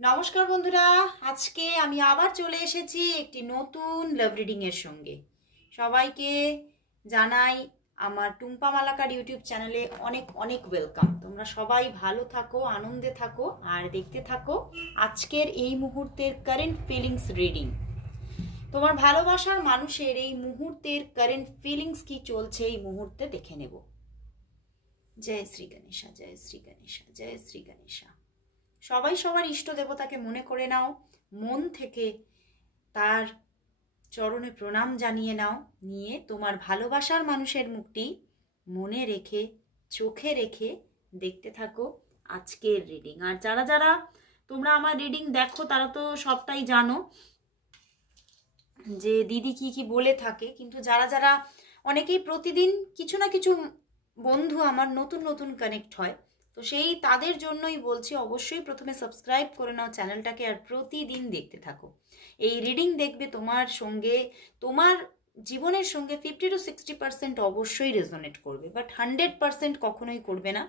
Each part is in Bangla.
নমস্কার বন্ধুরা, আজকে আমি আবার চলে এসেছি একটি নতুন লাভ রিডিং এর সঙ্গে। সবাইকে জানাই আমার টুম্পা মালাকার ইউটিউব চ্যানেলে অনেক অনেক ওয়েলকাম। তোমরা সবাই ভালো থাকো, আনন্দে থাকো আর দেখতে থাকো আজকের এই মুহূর্তের কারেন্ট ফিলিংস রিডিং। তোমার ভালোবাসার মানুষের এই মুহূর্তের কারেন্ট ফিলিংস কি চলছে এই মুহূর্তে দেখে নেব। জয় শ্রী গণেশা, জয় শ্রী গণেশা, জয় শ্রী গণেশা। সবাই সবার ইষ্ট দেবতাকে মনে করে নাও, মন থেকে তার চরণে প্রণাম জানিয়ে নাও, নিয়ে তোমার ভালোবাসার মানুষের মুখটি মনে রেখে চোখে রেখে দেখতে থাকো আজকের রিডিং। আর যারা যারা তোমরা আমার রিডিং দেখো তারা তো সবটাই জানো যে দিদি কি কি বলে থাকে, কিন্তু যারা যারা অনেকেই প্রতিদিন কিছু না কিছু বন্ধু আমার নতুন নতুন কানেক্ট হয়, তো সেই তাদের জন্যই বলছি অবশ্যই প্রথমে সাবস্ক্রাইব করে নাও চ্যানেলটাকে আর প্রতিদিন দেখতে থাকো। এই রিডিং দেখবে তোমার সঙ্গে, তোমার জীবনের সঙ্গে 50-60% অবশ্যই রেজোনেট করবে, বাট 100% কখনোই করবে না।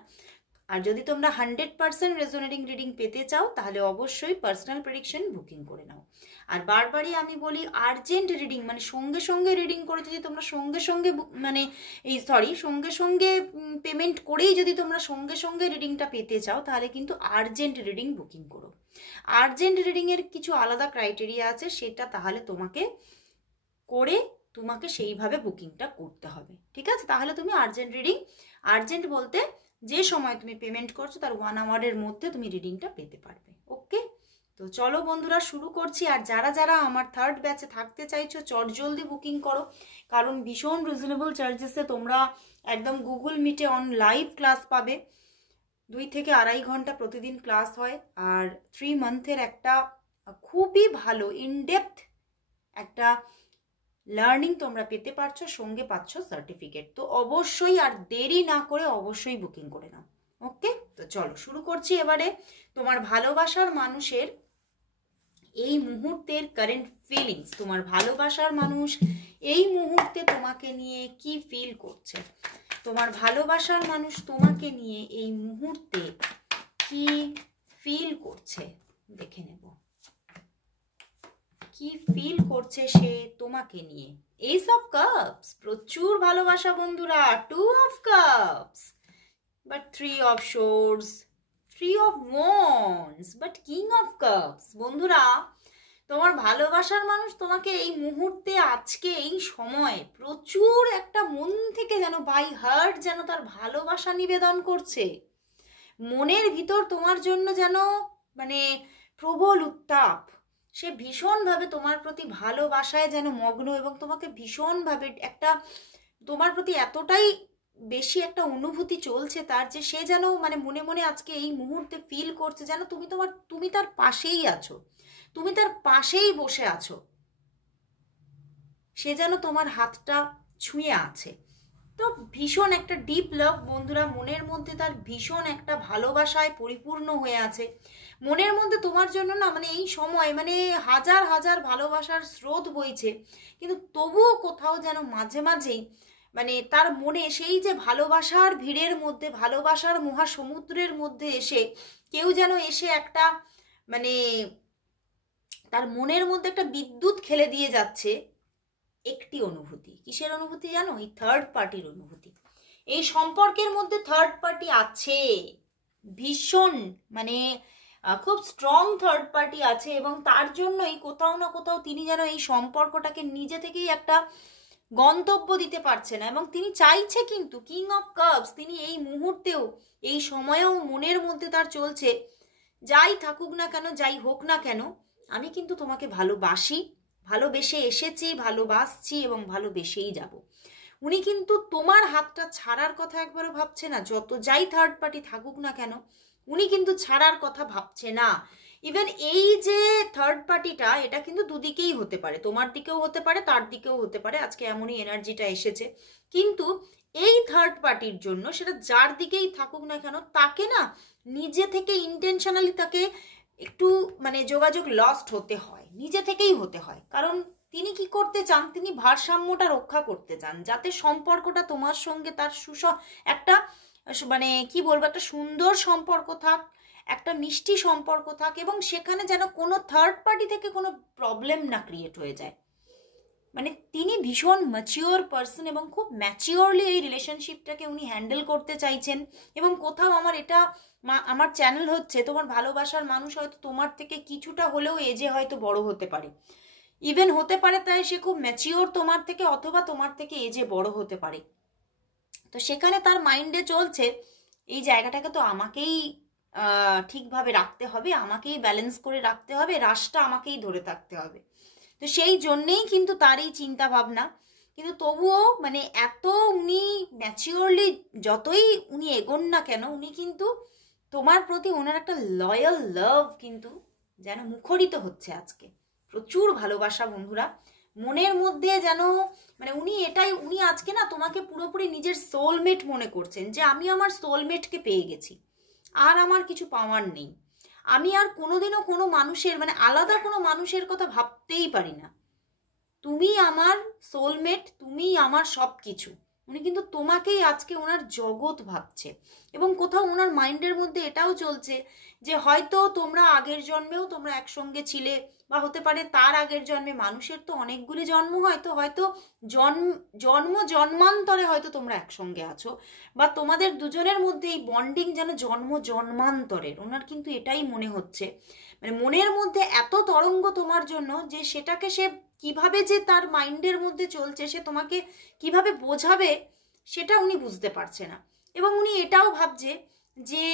আর যদি তোমরা 100% রেজোনেটিং রিডিং পেতে চাও তাহলে অবশ্যই পার্সোনাল প্রেডিকশন বুকিং করে নাও। আর বারবারই আমি বলি আর্জেন্ট রিডিং, মানে সঙ্গে সঙ্গে রিডিং করে যদি তোমরা সঙ্গে সঙ্গে সঙ্গে সঙ্গে পেমেন্ট করেই যদি তোমরা সঙ্গে সঙ্গে রিডিংটা পেতে চাও তাহলে কিন্তু আর্জেন্ট রিডিং বুকিং করো। আর্জেন্ট রিডিংয়ের কিছু আলাদা ক্রাইটেরিয়া আছে, সেটা তাহলে তোমাকে সেইভাবে বুকিংটা করতে হবে, ঠিক আছে? তাহলে তুমি আর্জেন্ট রিডিং, আর্জেন্ট বলতে যে সময় তুমি পেমেন্ট করছো তার 1 আওয়ারের মধ্যে তুমি রিডিংটা পেতে পারবে। ওকে, তো চলো বন্ধুরা শুরু করছি। আর যারা যারা আমার থার্ড ব্যাচে থাকতে চাইছো চটজলদি বুকিং করো, কারণ ভীষণ রিজনেবল চার্জেসে তোমরা একদম গুগল মিটে অন লাইভ ক্লাস পাবে। 2 থেকে 2.5 ঘন্টা প্রতিদিন ক্লাস হয়, আর 3 মান্থের একটা খুবই ভালো ইনডেপথ একটা লার্নিং তোমরা পেতে পারছো, সঙ্গে পাচ্ছ সার্টিফিকেট। তো অবশ্যই আর দেরি না করে অবশ্যই বুকিং করে নাও। ওকে, তো চলো শুরু করছি এবারে তোমার ভালোবাসার মানুষের এই মুহূর্তের কারেন্ট ফিলিংস। তোমার ভালোবাসার মানুষ এই মুহূর্তে তোমাকে নিয়ে কি ফিল করছে, তোমার ভালোবাসার মানুষ তোমাকে নিয়ে এই মুহূর্তে কি ফিল করছে দেখে নেব। কি ফিল করছে সে তোমাকে নিয়ে? এস অফ কাপস, প্রচুর ভালোবাসা বন্ধুরা। 2 of cups, but 3 of swords, 3 of wands, but king of cups. বন্ধুরা, তোমার ভালোবাসার মানুষ তোমাকে এই মুহূর্তে, আজকে এই সময় প্রচুর একটা মন থেকে যেন বাই হার্ট যেন তার ভালোবাসা নিবেদন করছে। মনের ভিতর তোমার জন্য যেন মানে প্রবল উত্তাপ, সে ভীষণভাবে তোমার প্রতি ভালোবাসায় যেন মগ্ন, এবং তোমাকে ভীষণভাবে একটা তোমার প্রতি এতটাই বেশি একটা অনুভূতি চলছে তার, যে সে যেন মানে মনে মনে আজকে এই মুহূর্তে ফিল করছে যেন তুমি তার পাশেই আছো, তুমি তার পাশেই বসে আছো, সে যেন তোমার হাতটা ছুঁয়ে আছে। তো ভীষণ একটা ডিপ লাভ বন্ধুরা, মনের মধ্যে তার ভীষণ একটা ভালোবাসায় পরিপূর্ণ হয়ে আছে। মনের মধ্যে তোমার জন্য না মানে এই সময় মানে হাজার হাজার ভালোবাসার স্রোত বইছে, কিন্তু তবুও কোথাও যেন মাঝে মাঝেই মানে তার মনে সেই যে ভালোবাসার ভিড়ের মধ্যে, ভালোবাসার মহাসমুদ্রের মধ্যে এসে কেউ যেন এসে একটা মানে তার মনের মধ্যে একটা বিদ্যুৎ খেলে দিয়ে যাচ্ছে। একটি অনুভূতি, কিসের অনুভূতি জানো? এই থার্ড পার্টির অনুভূতি। এই সম্পর্কের মধ্যে থার্ড পার্টি আছে, ভীষণ মানে খুব স্ট্রং থার্ড পার্টি আছে, এবং তার জন্যই কোথাও না কোথাও তিনি যেন এই সম্পর্কটাকে নিজে থেকেই একটা গন্তব্য দিতে পারছে না, এবং তিনি চাইছে কিন্তু কিং অফ কাপস, তিনি এই মুহূর্তেও এই সময়েও মনের মধ্যে তার চলছে যাই থাকুক না কেন, যাই হোক না কেন, আমি কিন্তু তোমাকে ভালোবাসি, ভালোবেসে এসেছি, ভালোবাসছি এবং ভালোবেসেই যাব। উনি কিন্তু তোমার হাতটা ছাড়ার কথা একবারও ভাবছে না, যত যাই থার্ড পার্টি থাকুক না কেন উনি কিন্তু ছাড়ার কথা ভাবছে না। ইভেন এই যে থার্ড পার্টিটা, এটা কিন্তু দুদিকেই হতে পারে, তোমার দিকেও হতে পারে, তার দিকেও হতে পারে, আজকে এমনই এনার্জিটা এসেছে। কিন্তু এই থার্ড পার্টির জন্য সেটা যার দিকেই থাকুক না কেন, তাকে না নিজে থেকে ইন্টেনশনালি তাকে একটু মানে যোগাযোগ লস্ট হতে হয়, নিজে থেকেই হতে হয়। কারণ তিনি কি করতে চান, তিনি ভারসাম্যটা রক্ষা করতে চান, যাতে সম্পর্কটা তোমার সঙ্গে তার একটা মানে কি বলবো, একটা সুন্দর সম্পর্ক থাক, একটা মিষ্টি সম্পর্ক থাক, এবং সেখানে যেন কোনো থার্ড পার্টি থেকে কোনো প্রবলেম না ক্রিয়েট হয়ে যায়। মানে তিনি ভীষণ ম্যাচিওর পার্সন এবং খুব ম্যাচিওরলি এই রিলেশনশিপটাকে উনি হ্যান্ডেল করতে চাইছেন। এবং কোথাও আমার চ্যানেল হচ্ছে, তোমার ভালোবাসার মানুষ হয়তো তোমার থেকে কিছুটা হলেও এজে হয়তো বড় হতে পারে, ইভেন হতে পারে তাই সে খুব ম্যাচিওর তোমার থেকে, অথবা তোমার থেকে এজে বড় হতে পারে। তো সেখানে তার মাইন্ডে চলছে এই জায়গাটাকে তো আমাকেই ঠিকভাবে রাখতে হবে, আমাকেই ব্যালেন্স করে রাখতে হবে, রাশটা আমাকেই ধরে থাকতে হবে। তো সেই জন্যেই কিন্তু তার এই চিন্তা ভাবনা। কিন্তু তবুও মানে এত উনি ম্যাচিওরলি যতই উনি এগোন না কেন, উনি কিন্তু তোমার প্রতি ওনার একটা লয়াল লাভ কিন্তু যেন মুখরিত হচ্ছে আজকে। প্রচুর ভালোবাসা বন্ধুরা মনের মধ্যে যেন, মানে উনি আজকে না তোমাকে পুরোপুরি নিজের সোলমেট মনে করছেন, যে আমি আমার সোলমেটকে পেয়ে গেছি, আর আমার কিছু পাওয়ার নেই, আমি আর কোনোদিনও কোনো মানুষের মানে আলাদা কোনো মানুষের কথা ভাবতেই পারি না, তুমি আমার সোলমেট, তুমি আমার সব কিছু। উনি কিন্তু তোমাকেই আজকে ওনার জগৎ ভাবছে। এবং কোথাও ওনার মাইন্ডের মধ্যে এটাও চলছে যে হয়তো তোমরা আগের জন্মেও তোমরা একসঙ্গে ছিলে, বা হতে পারে তার আগের জন্মে, মানুষের তো অনেকগুলি জন্ম হয়, তো হয়তো জন্মান্তরে হয়তো তোমরা একসঙ্গে আছো, বা তোমাদের দুজনের মধ্যে এই বন্ডিং যেন জন্মান্তরের। ওনার কিন্তু এটাই মনে হচ্ছে, মানে মনের মধ্যে এত তরঙ্গ তোমার জন্য, যে সেটাকে সে কিভাবে যে তার মাইন্ডের মধ্যে চলছে, সে তোমাকে কিভাবে বোঝাবে সেটা উনি বুঝতে পারছে না। এবং উনি এটাও ভাবছে যে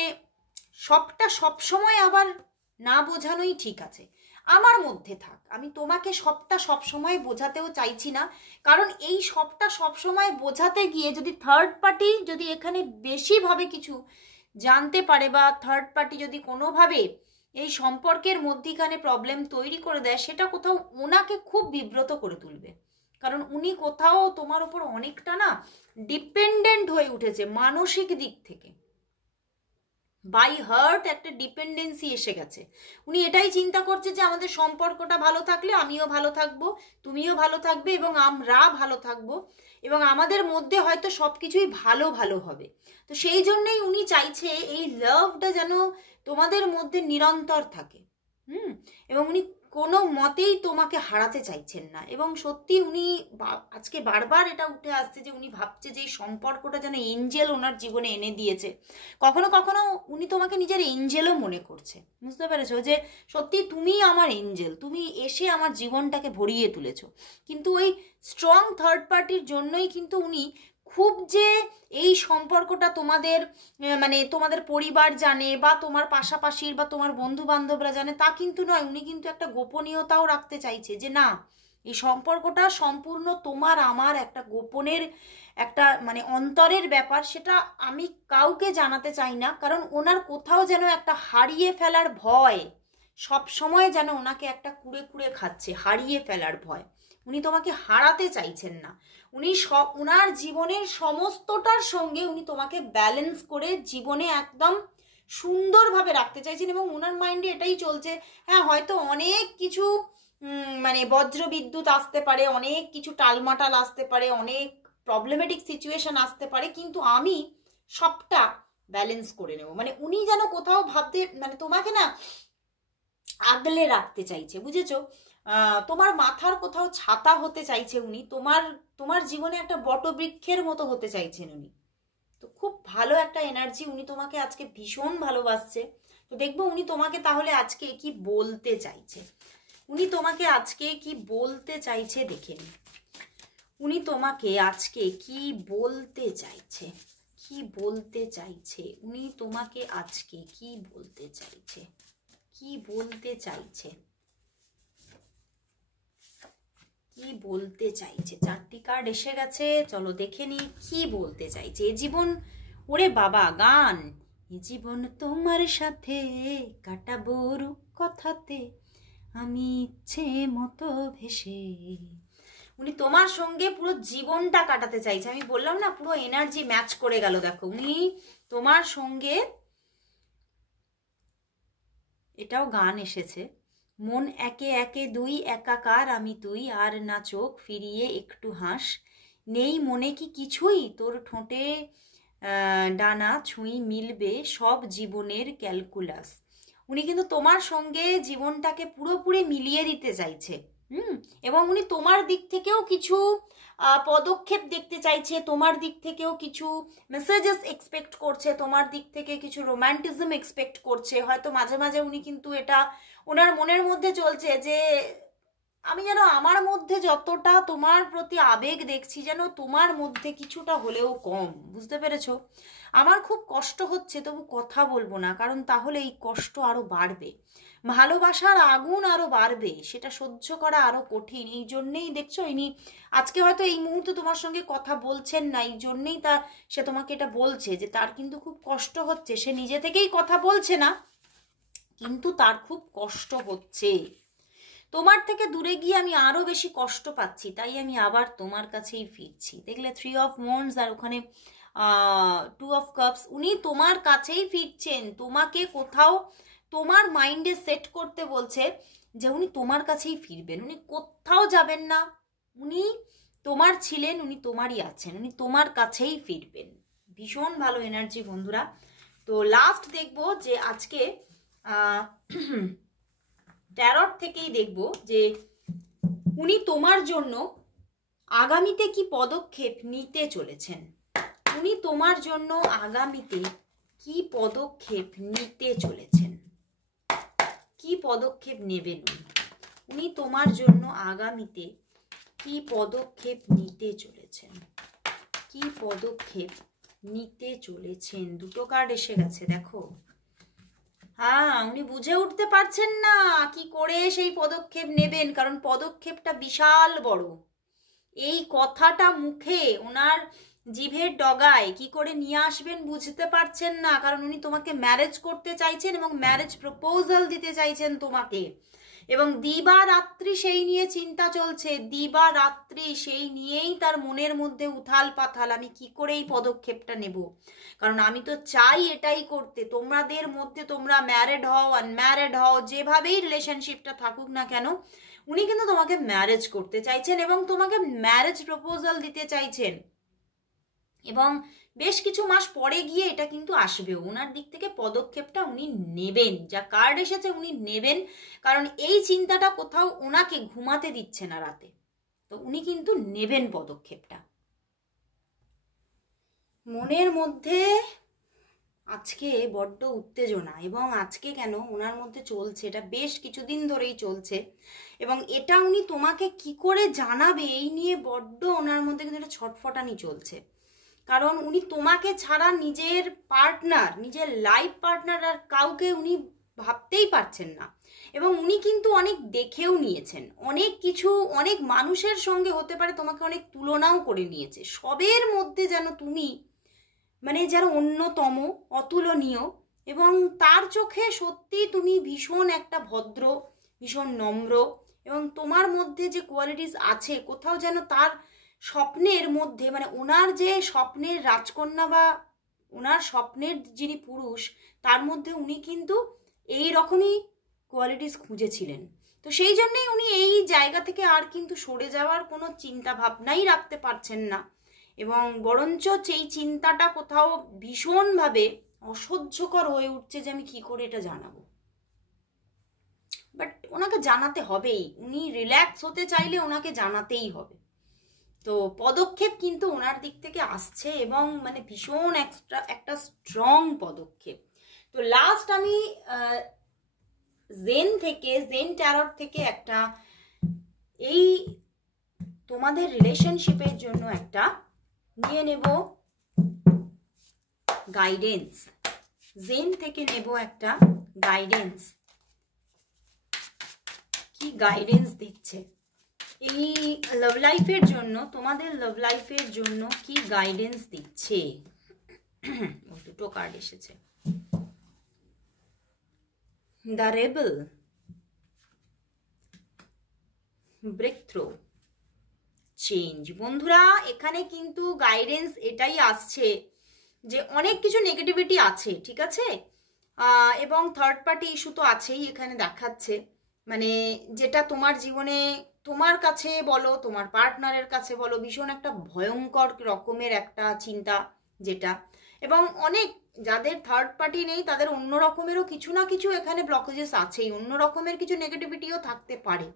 সবটা সবসময় আবার না বোঝানোই ঠিক আছে, আমার মধ্যে থাক, আমি তোমাকে সবটা সবসময় বোঝাতেও চাইছি না। কারণ এই সবটা সবসময় বোঝাতে গিয়ে যদি থার্ড পার্টি যদি এখানে বেশিভাবে কিছু জানতে পারে, বা থার্ড পার্টি যদি কোনোভাবে এই সম্পর্কের মধ্যিখানে প্রবলেম তৈরি করে দেয়, সেটা কোথাও ওনাকে খুব বিব্রত করে তুলবে। কারণ উনি কোথাও তোমার উপর অনেকটা না ডিপেন্ডেন্ট হয়ে উঠেছে মানসিক দিক থেকে, বাই হার্ট একটা ডিপেন্ডেন্সি এসে গেছে। উনি এটাই চিন্তা করছে যে আমাদের সম্পর্কটা ভালো থাকলে আমিও ভালো থাকবো, তুমিও ভালো থাকবে, এবং আমরা ভালো থাকবো, এবং আমাদের মধ্যে হয়তো সব কিছুই ভালো ভালো হবে। তো সেই জন্যই উনি চাইছে এই লাভটা যেন তোমাদের মধ্যে নিরন্তর থাকে। এবং উনি কোনো মতেই তোমাকে হারাতে চাইছেন না। এবং সত্যি উনি আজকে বারবার এটা উঠে আসছে যে উনি ভাবছে যে এই সম্পর্কটা যেন এঞ্জেল ওনার জীবনে এনে দিয়েছে। কখনো কখনো উনি তোমাকে নিজের এঞ্জেলও মনে করছে, বুঝতে পেরেছো, যে সত্যি তুমি আমার এঞ্জেল, তুমি এসে আমার জীবনটাকে ভরিয়ে তুলেছো। কিন্তু ওই স্ট্রং থার্ড পার্টির জন্যই কিন্তু উনি খুব যে এই সম্পর্কটা তোমাদের মানে তোমাদের পরিবার জানে, বা তোমার পাশাপাশির বা তোমার বন্ধু বান্ধবরা জানে, তা কিন্তু নয়। উনি কিন্তু একটা গোপনীয়তাও রাখতে চাইছে, যে না, এই সম্পর্কটা সম্পূর্ণ তোমার আমার একটা গোপনের একটা মানে অন্তরের ব্যাপার, সেটা আমি কাউকে জানাতে চাই না। কারণ ওনার কোথাও যেন একটা হারিয়ে ফেলার ভয়, সব সময় যেন ওনাকে একটা কুড়ে কুড়ে খাচ্ছে, হারিয়ে ফেলার ভয়। উনি তোমাকে হারাতে চাইছেন না, উনি ওনার জীবনের সমস্তটার সঙ্গে উনি তোমাকে ব্যালেন্স করে জীবনে একদম সুন্দরভাবে রাখতে চাইছেন। এবং ওনার মাইন্ডে এটাই চলছে, হ্যাঁ হয়তো অনেক কিছু মানে বজ্র বিদ্যুৎ আসতে পারে, অনেক কিছু টালমাটাল আসতে পারে, অনেক প্রবলেমেটিক সিচুয়েশন আসতে পারে, কিন্তু আমি সবটা ব্যালেন্স করে নেব। মানে উনি যেন কোথাও ভাবতে মানে তোমাকে না আগলে রাখতে চাইছে, বুঝেছো, তোমার মাথার কোথাও ছাতা হতে চাইছে উনি, তোমার জীবনে একটা বটবৃক্ষের মতো হতে চাইছেন উনি। তো খুব ভালো একটা এনার্জি, উনি তোমাকে আজকে ভীষণ ভালোবাসছে। তো দেখবো উনি তোমাকে তাহলে আজকে কি বলতে চাইছে, উনি তোমাকে আজকে কি বলতে চাইছে দেখে নি। উনি তোমাকে আজকে কি বলতে চাইছে, কি বলতে চাইছে, উনি তোমাকে আজকে কি বলতে চাইছে, কি বলতে চাইছে, কি বলতে চাইছে। চারটি কার্ড এসে গেছে, চলো দেখে নি কি বলতে চাইছে। এ জীবন, ওরে বাবা গান, এ জীবন তোমার সাথে কাটাবো রূপকথাতে আমি ইচ্ছে মতো ভেসে। উনি তোমার সঙ্গে পুরো জীবনটা কাটাতে চাইছে। আমি বললাম না, পুরো এনার্জি ম্যাচ করে গেল। দেখো উনি তোমার সঙ্গে, এটাও গান এসেছে, মন একে একে দুই একাকার আমি তুই, আর না চোখ ফিরিয়ে একটু হাস, নেই মনে কি কিছুই তোর ঠোঁটে ডানা ছুঁই মিলবে সব জীবনের ক্যালকুলাস। উনি কিন্তু তোমার সঙ্গে জীবনটাকে পুরোপুরি মিলিয়ে দিতে চাইছে। এবং উনি তোমার দিক থেকেও কিছু পদক্ষেপ দেখতে চাইছে, তোমার দিক থেকেও কিছু মেসেজেস এক্সপেক্ট করছে, তোমার দিক থেকে কিছু রোম্যান্টিজম এক্সপেক্ট করছে। হয়তো মাঝে মাঝে উনি কিন্তু এটা ওনার মনের মধ্যে চলছে যে আমি যেন আমার মধ্যে যতটা তোমার প্রতি আবেগ দেখছি যেন তোমার মধ্যে কিছুটা হলেও কম। বুঝতে পেরেছো? আমার খুব কষ্ট হচ্ছে, তবু কথা বলবো না, কারণ তাহলে এই কষ্ট আরো বাড়বে, ভালোবাসার আগুন আরো বাড়বে, সেটা সহ্য করা আরো কঠিন। এই জন্যেই দেখছো ইনি আজকে হয়তো এই মুহূর্তে তোমার সঙ্গে কথা বলছেন না, এই জন্যেই সে তোমাকে এটা বলছে যে তার কিন্তু খুব কষ্ট হচ্ছে। সে নিজে থেকেই কথা বলছে না, কিন্তু তার খুব কষ্ট হচ্ছে। তোমার থেকে দূরে গিয়ে আমি আরো বেশি কষ্ট পাচ্ছি, তাই আমি আবার তোমার কাছেই ফিরছি। দেখলে 3 অফ ওয়ান্ডস আর ওখানে 2 অফ কাপস। উনি তোমার কাছেই ফিরছেন, তোমাকে কোথাও তোমার মাইন্ডে সেট করতে বলছে যে উনি তোমার কাছেই ফিরবেন, উনি কোথাও যাবেন না, উনি তোমার ছিলেন, উনি তোমারই আছেন, উনি তোমার কাছেই ফিরবেন। ভীষণ ভালো এনার্জি বন্ধুরা। তো লাস্ট দেখবো যে আজকে ট্যারট থেকেই দেখব যে উনি তোমার জন্য আগামীতে কি পদক্ষেপ নিতে চলেছেন। উনি তোমার জন্য আগামীতে কি পদক্ষেপ নিতে চলেছেন, কি পদক্ষেপ নেবেন উনি তোমার জন্য আগামীতে কি পদক্ষেপ নিতে চলেছেন, কি পদক্ষেপ নিতে চলেছেন। দুটো কার্ড এসে গেছে দেখো। হ্যাঁ, উনি বুঝে উঠতে পারছেন না কি করে সেই পদক্ষেপ নেবেন, কারণ পদক্ষেপটা বিশাল বড়। এই কথাটা মুখে ওনার জিভের ডগায় কি করে নিয়ে আসবেন বুঝতে পারছেন না, কারণ উনি তোমাকে ম্যারেজ করতে চাইছেন এবং ম্যারেজ প্রপোজাল দিতে চাইছেন তোমাকে, এবং দিবারাত্রি সেই নিয়ে চিন্তা চলছে, দিবারাত্রি সেই নিয়েই তার মনের মধ্যে উথাল পাথাল। আমি কি করে এই পদক্ষেপটা নেব, কারণ আমি তো চাই এটাই করতে। তোমাদের মধ্যে তোমরা ম্যারেড হও আনম্যারেড হও, যেভাবেই রিলেশনশিপটা থাকুক না কেন, উনি কিন্তু তোমাকে ম্যারেজ করতে চাইছেন এবং তোমাকে ম্যারেজ প্রপোজাল দিতে চাইছেন। এবং বেশ কিছু মাস পরে গিয়ে এটা কিন্তু আসবেও, ওনার দিক থেকে পদক্ষেপটা উনি নেবেন। যা কার্ড এসেছে উনি নেবেন, কারণ এই চিন্তাটা কোথাও ওনাকে ঘুমাতে দিচ্ছে না রাতে, তো উনি কিন্তু নেবেন পদক্ষেপটা। মনের মধ্যে আজকে বড্ড উত্তেজনা, এবং আজকে কেন ওনার মধ্যে চলছে, এটা বেশ কিছুদিন ধরেই চলছে, এবং এটা উনি তোমাকে কি করে জানাবে এই নিয়ে বড্ড ওনার মধ্যে কিন্তু একটা ছটফটানি চলছে। কারণ উনি তোমাকে ছাড়া নিজের পার্টনার, নিজের লাইফ পার্টনার আর কাউকে উনি ভাবতেই পারছেন না। এবং উনি কিন্তু অনেক দেখেও নিয়েছেন, অনেক কিছু, অনেক মানুষের সঙ্গে হতে পারে তোমাকে অনেক তুলনাও করে নিয়েছে, সবের মধ্যে যেন তুমি মানে যেন অন্যতম, অতুলনীয়। এবং তার চোখে সত্যি তুমি ভীষণ একটা ভদ্র, ভীষণ নম্র, এবং তোমার মধ্যে যে কোয়ালিটিস আছে কোথাও যেন তার স্বপ্নের মধ্যে, মানে ওনার যে স্বপ্নের রাজকন্যা বা ওনার স্বপ্নের যিনি পুরুষ, তার মধ্যে উনি কিন্তু এই রকমই কোয়ালিটিস খুঁজেছিলেন। তো সেই জন্যই উনি এই জায়গা থেকে আর কিন্তু সরে যাওয়ার কোনো চিন্তা ভাবনাই রাখতে পারছেন না, এবং বরঞ্চ সেই চিন্তাটা কোথাও ভীষণভাবে অসহ্যকর হয়ে উঠছে যে আমি কি করে এটা জানাবো। বাট ওনাকে জানাতে হবেই, উনি রিল্যাক্স হতে চাইলে ওনাকে জানাতেই হবে। তো পদক্ষেপ কিন্তু ওনার দিক থেকে আসছে, এবং মানে ভীষণ একটা স্ট্রং পদক্ষেপ। তো লাস্ট আমি জেন ট্যারট থেকে একটা এই তোমাদের রিলেশনশিপের জন্য একটা নিয়ে নেব গাইডেন্স। জেন থেকে নেব একটা গাইডেন্স, কি গাইডেন্স দিচ্ছে এই লাভ লাইফের জন্য, তোমাদের লাভ লাইফের জন্য কি গাইডেন্স দিচ্ছে। দুটো কার্ড এসেছে, দ্য রেবেল, ব্রেকথ্রু, চেঞ্জ। বন্ধুরা এখানে কিন্তু গাইডেন্স এটাই আসছে যে অনেক কিছু নেগেটিভিটি আছে, ঠিক আছে, এবং থার্ড পার্টি ইস্যু তো আছেই এখানে দেখাচ্ছে, মানে যেটা তোমার জীবনে তোমার কাছে বলো, তোমার পার্টনারের কাছে বলো, ভীষণ একটা ভয়ঙ্কর রকমের একটা চিন্তা যেটা, এবং অনেক যাদের থার্ড পার্টি নেই তাদের অন্য রকমেরও কিছু না কিছু এখানে ব্লকেজেস আছেই, অন্য রকমের কিছু নেগেটিভিটিও থাকতে পারে।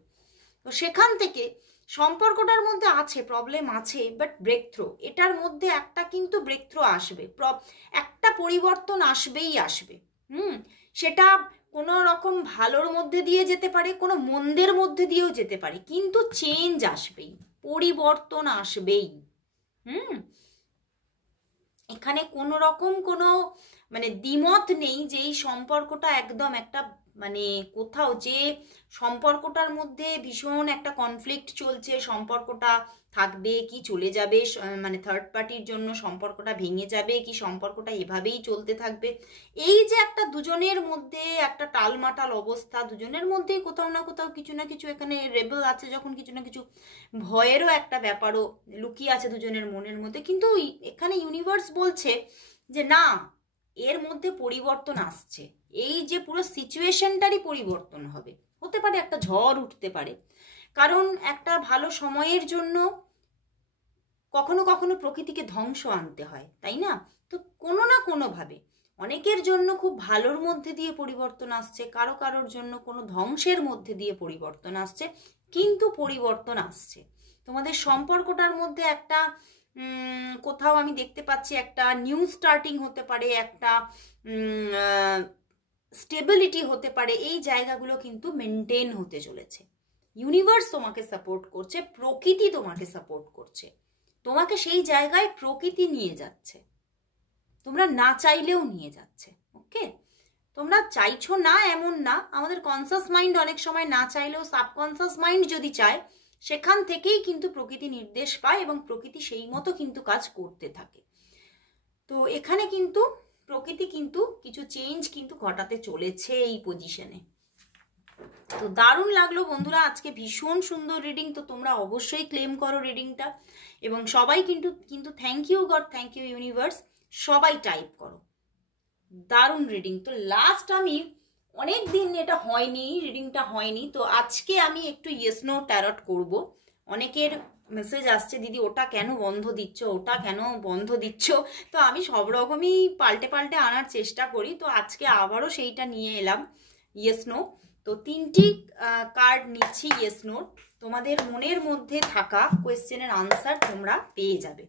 তো সেখান থেকে সম্পর্কটার মধ্যে আছে প্রবলেম আছে, বাট ব্রেক থ্রু, এটার মধ্যে একটা কিন্তু ব্রেক থ্রু আসবে, একটা পরিবর্তন আসবেই আসবে। সেটা কোনো রকম ভালোর মধ্যে দিয়ে যেতে পারে, কোনো মন্দের মধ্যে দিয়েও যেতে পারে, কিন্তু চেঞ্জ আসবেই, পরিবর্তন আসবেই। এখানে কোনো রকম কোনো মানে দ্বিমত নেই যে এই সম্পর্কটা একদম একটা মানে কোথাও যে সম্পর্কটার মধ্যে ভীষণ একটা কনফ্লিক্ট চলছে, সম্পর্কটা থাকবে কি চলে যাবে, মানে থার্ড পার্টির জন্য সম্পর্কটা ভেঙে যাবে কি সম্পর্কটা এভাবেই চলতে থাকবে, এই যে একটা দুজনের মধ্যে একটা টালমাটাল অবস্থা, দুজনের মধ্যেই কোথাও না কোথাও কিছু না কিছু এখানে রেবেল আছে, যখন কিছু না কিছু ভয়েরও একটা ব্যাপারও লুকিয়ে আছে দুজনের মনের মধ্যে। কিন্তু এখানে ইউনিভার্স বলছে যে না, এর মধ্যে পরিবর্তন আসছে, এই যে পুরো সিচুয়েশনটারই পরিবর্তন হবে, হতে পারে একটা ঝড় উঠতে পারে, কারণ একটা ভালো সময়ের জন্য কখনো কখনো প্রকৃতিকে ধ্বংস আনতে হয়, তাই না? তো কোনো না কোনোভাবে অনেকের জন্য খুব ভালোর মধ্যে দিয়ে পরিবর্তন আসছে, কারো কারোর জন্য কোনো ধ্বংসের মধ্যে দিয়ে পরিবর্তন আসছে, কিন্তু পরিবর্তন আসছে। তোমাদের সম্পর্কটার মধ্যে একটা কোথাও আমি দেখতে পাচ্ছি একটা নিউ স্টার্টিং হতে পারে, একটা স্টেবিলিটি হতে পারে, এই জায়গাগুলো কিন্তু মেনটেন হতে চলেছে। ইউনিভার্স তোমাকে সাপোর্ট করছে, প্রকৃতি তোমাকে সাপোর্ট করছে, তোমাকে সেই জায়গায় প্রকৃতি নিয়ে যাচ্ছে, তোমরা না চাইলেও নিয়ে যাচ্ছে। ওকে, তোমরা চাইছো না এমন না, আমাদের কনসাস মাইন্ড অনেক সময় না চাইলেও সাবকনসাস মাইন্ড যদি চায় সেখান থেকেই কিন্তু প্রকৃতি নির্দেশ পায় এবং প্রকৃতি সেই মতো কিন্তু কাজ করতে থাকে। তো এখানে কিন্তু প্রকৃতি কিন্তু কিছু চেঞ্জ কিন্তু ঘটাতে চলেছে এই পজিশনে। তো দারুণ লাগলো বন্ধুরা, আজকে ভীষণ সুন্দর রিডিং। তো তোমরা অবশ্যই ক্লেম করো রিডিংটা, এবং সবাই কিন্তু thank you God, thank you universe, সবাই টাইপ করো। দারুণ রিডিং। তো লাস্ট আমি অনেক দিন এটা হয়নি, রিডিংটা হয়নি, তো আজকে আমি একটু ইয়েস নো ট্যারট করব। অনেকের মেসেজ আসছে দিদি ওটা কেন বন্ধ দিচ্ছ, ওটা কেন বন্ধ দিচ্ছ, তো আমি সব রকমই পাল্টে পাল্টে আনার চেষ্টা করি। তো আজকে আবারও সেইটা নিয়ে এলাম, ইয়েস নো। তো 3টি কার্ড নিচ্ছি ইয়েস নোর, তোমাদের মনের মধ্যে থাকা কোয়েশ্চেনের আনসার তোমরা পেয়ে যাবে।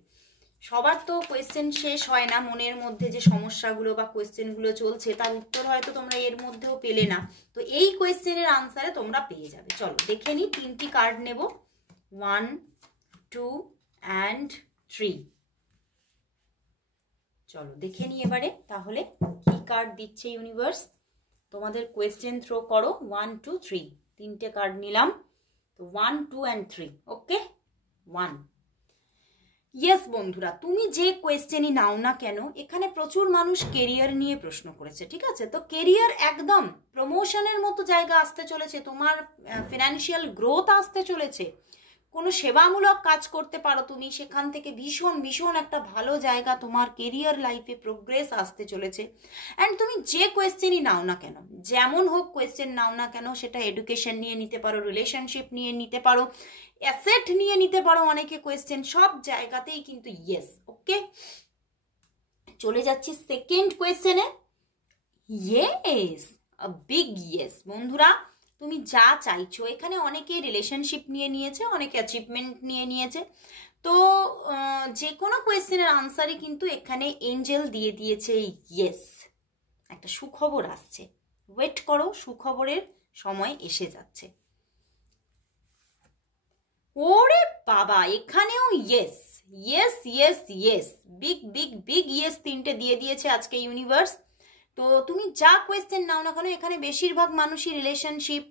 সবার তো কোয়েশ্চেন শেষ হয় না, মনের মধ্যে যে সমস্যাগুলো বা কোয়েশ্চেনগুলো চলছে তার উত্তর হয়তো তোমরা এর মধ্যেও পেলে না, তো এই কোয়েশ্চেনের আনসারে তোমরা পেয়ে যাবে। চলো দেখে নিই, 3টি কার্ড নেব, 1, 2 and 3। চলো দেখে নিই এবারে তাহলে কি কার্ড দিচ্ছে ইউনিভার্স। তোমাদের কোয়েশ্চেন থ্রো করো, 1, 2, 3, 3টে কার্ড নিলাম। তো 1, 2 and 3। ওকে, 1। ইয়েস বন্ধুরা, তুমি যে কোয়েশ্চেনই নাও না কেন, এখানে প্রচুর মানুষ কেরিয়ার নিয়ে প্রশ্ন করেছে, ঠিক আছে? তো কেরিয়ার একদম প্রমোশনের মতো জায়গা আসতে চলেছে, তোমার ফিনান্সিয়াল গ্রোথ আসতে চলেছে, কোনো সেবামূলক কাজ করতে পারো তুমি, সেখান থেকে ভীষণ ভীষণ একটা ভালো জায়গা তোমার কেরিয়ার লাইফে প্রোগ্রেস আসতে চলেছে। অ্যান্ড তুমি যে কোয়েশ্চেনই নাও না কেন, যেমন হোক কোয়েশ্চেন নাও না কেন, সেটা এডুকেশন নিয়ে নিতে পারো, রিলেশনশিপ নিয়ে নিতে পারো, অ্যাসেট নিয়ে নিতে পারো, অনেকে কোয়েশ্চেন, সব জায়গাতেই কিন্তু ইয়েস। ওকে, চলে যাচ্ছি সেকেন্ড কোয়েশ্চেনে। ইয়েস, আ বিগ ইয়েস বন্ধুরা, তুমি যা চাইছো, এখানে অনেকে রিলেশনশিপ নিয়ে নিয়েছে, অনেকে অ্যাচিভমেন্ট নিয়ে নিয়েছে, তো যে কোনো কোয়েশ্চেনের আনসারই কিন্তু এখানে এঞ্জেল দিয়ে দিয়েছে ইয়েস, একটা সুখবর আসছে, ওয়েট করো, সুখবরের সময় এসে যাচ্ছে। ওরে বাবা, এখানেও yes yes yes yes, big big big yes 3টে দিয়ে দিয়েছে আজকে ইউনিভার্স। তো তুমি যা কোয়েশ্চেন নাও না কেন, এখানে বেশিরভাগ মানুষই রিলেশনশিপ,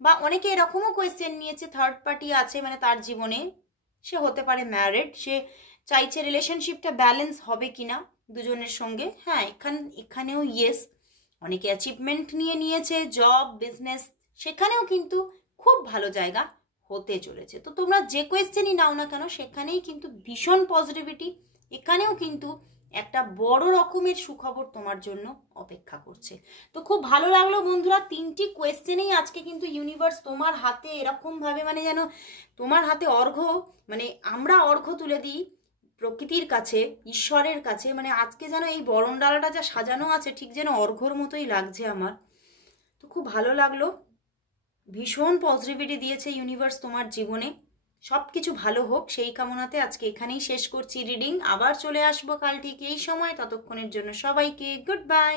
বা অনেকে এরকমও কোয়েশ্চেন নিয়েছে থার্ড পার্টি আছে মানে তার জীবনে, সে হতে পারে ম্যারিড, সে চাইছে রিলেশনশিপটা ব্যালেন্স হবে কিনা দুজনের সঙ্গে। হ্যাঁ, এখানেও ইয়েস। অনেকে অ্যাচিভমেন্ট নিয়ে নিয়েছে, জব, বিজনেস, সেখানেও কিন্তু খুব ভালো জায়গা হতে চলেছে। তো তোমরা যে কোয়েশ্চেনই নাও না কেন, সেখানেই কিন্তু ভীষণ পজিটিভিটি, এখানেও কিন্তু একটা বড় রকমের সুখবর তোমার জন্য অপেক্ষা করছে। তো খুব ভালো লাগলো বন্ধুরা, 3টি কোয়েশ্চেনেই আজকে কিন্তু ইউনিভার্স তোমার হাতে এরকম ভাবে, মানে যেন তোমার হাতে অর্ঘ্য, মানে আমরা অর্ঘ্য তুলে দিই, প্রকৃতির কাছে, ঈশ্বরের কাছে, মানে আজকে যেন এই বরণডালাটা যা সাজানো আছে ঠিক যেন অর্ঘ্যর মতোই লাগছে আমার। তো খুব ভালো লাগলো, ভীষণ পজিটিভিটি দিয়েছে ইউনিভার্স তোমার জীবনে। সব কিছু ভালো হোক সেই কামনাতে আজকে এখানেই শেষ করছি রিডিং। আবার চলে আসবো কাল ঠিক এই সময়, ততক্ষণের জন্য সবাইকে গুড বাই।